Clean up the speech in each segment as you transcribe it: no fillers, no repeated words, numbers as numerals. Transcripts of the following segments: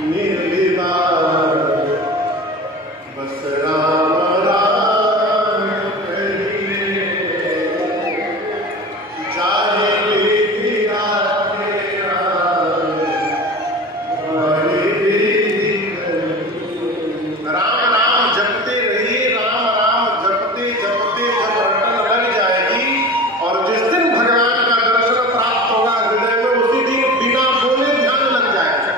निर्विवाद बस राम राम कहिए, चाहे विधि राखे हमारी विधि कहिए। राम नाम जपते रहिए, राम राम जपते जपते जब रटन लग जाएगी और जिस दिन भगवान का दर्शन प्राप्त होगा हृदय में, उसी दिन बिना बोले ध्यान लग जाएगा।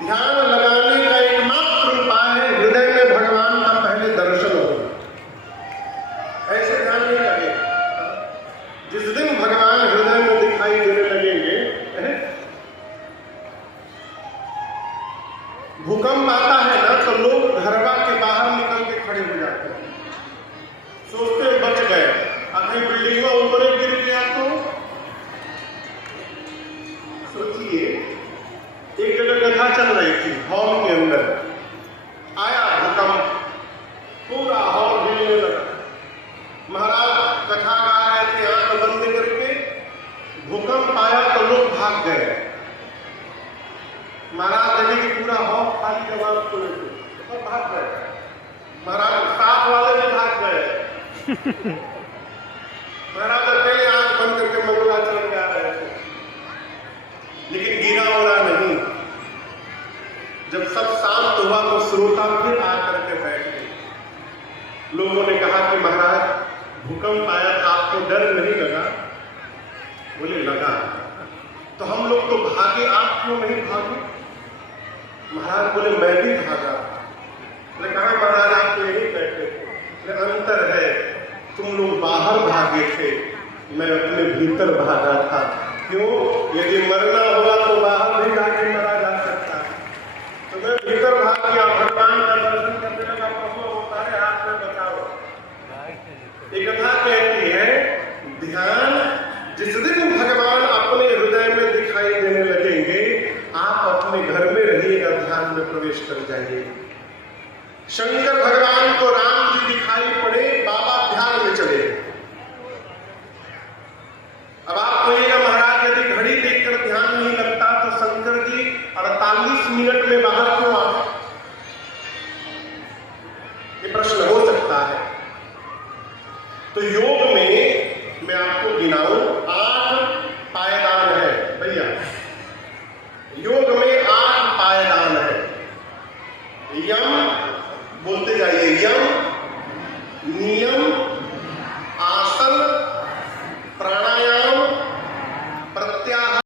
ध्यान लगाने का एकमात्र उपाय है हृदय में भगवान का पहले दर्शन हो। ऐसे ध्यान नहीं लगेगा। जिस दिन भगवान हृदय में दिखाई देने लगेंगे, भूकंप आता है ना तो लोग घरवा के बाहर निकल के खड़े हो जाते हैं, सोचते बच गए। अगर बिल्डिंग में ऊपर गिर गया तो सोचिए, एक जगह कथा चल रही थी, हॉल के अंदर आया भूकंप, पूरा हॉल हिलने लगा। महाराज कथा गा रहे थे आंख बंद करके, भूकंप आया तो लोग भाग गए। महाराज देखे कि पूरा हॉल खाली जवाब को लेते सब भाग गए। महाराज साथ वाले भी भाग गए। महाराज अकेले आंख बंद करके मंगलाचरण गा रहे थे, लेकिन गिरा उड़ा नहीं। जब सब शांत हुआ तो श्रोता फिर आकर के बैठ गए। लोगों ने कहा कि महाराज भूकंप आया था, आपको डर नहीं लगा? बोले लगा। तो हम लोग तो भागे, आप क्यों नहीं भागे? महाराज बोले मैं भी भागा। मैंने कहा महाराज आप तो यही बैठे थे। अंतर है, तुम लोग बाहर भागे थे, मैं अपने भीतर भागा था। क्यों? यदि मरना हुआ तो बाहर भी जाके मरा जा सकता है। तो मैं भीतर भाग गया, भगवान का दर्शन करने लगा। प्रभु अवतारे हाथ में बचाओ। एक कथा कहती है, ध्यान जिस दिन भगवान अपने हृदय में दिखाई देने लगेंगे, आप अपने घर में रहिएगा, ध्यान में प्रवेश कर जाइए। शंकर भगवान को राम जी दिखाई पड़े, बाबा ध्यान में चले। अब आप कहिएगा महाराज यदि घड़ी देखकर ध्यान नहीं लगता तो शंकर जी 48 मिनट में बाहर क्यों आ गए? ये प्रश्न हो सकता है। तो योग में मैं आपको गिनाऊं, 8 पायदान है भैया। योग में 8 पायदान है। यम बोलते जाइए, यम